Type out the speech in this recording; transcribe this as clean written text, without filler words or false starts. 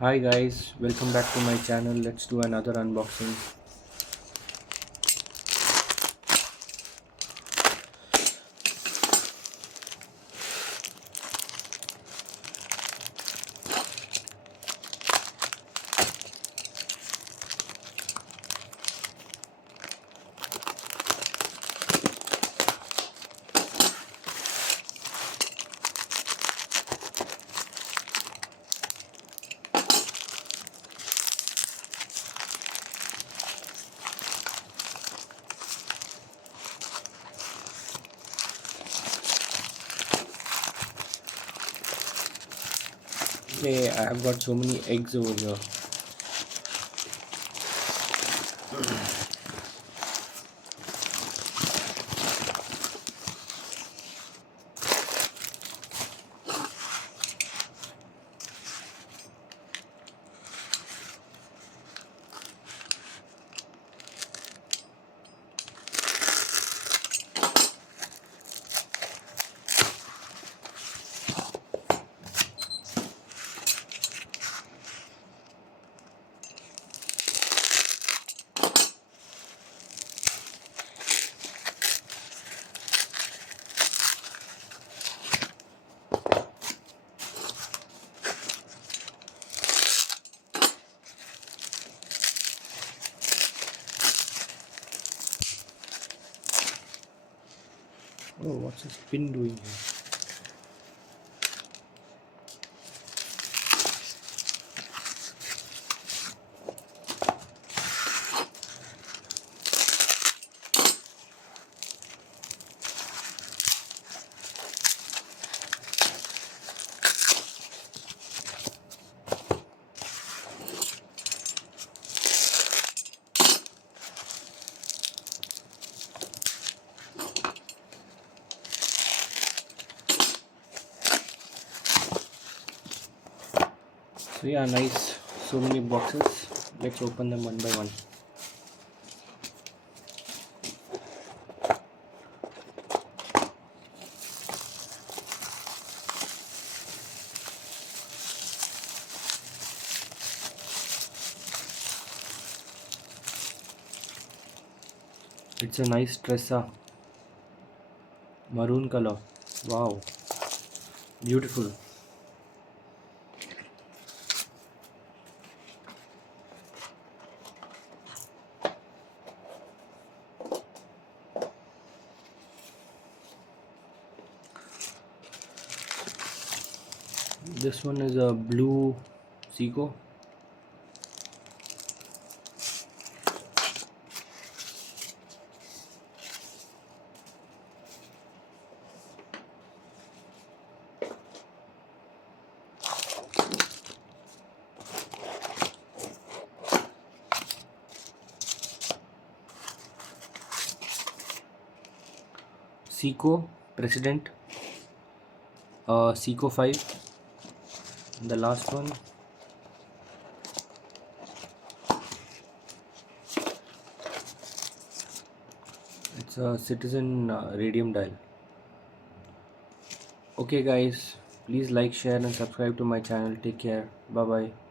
Hi guys, welcome back to my channel. Let's do another unboxing. Okay, I've got so many eggs over here. Oh, what's this pin doing here? So yeah, nice. So many boxes. Let's open them one by one. It's a nice Tressa, maroon color. Wow, beautiful. This one is a blue Seiko. Seiko President, Seiko 5. The last one, it's a Citizen radium dial. Okay guys, please like, share and subscribe to my channel. Take care. Bye bye.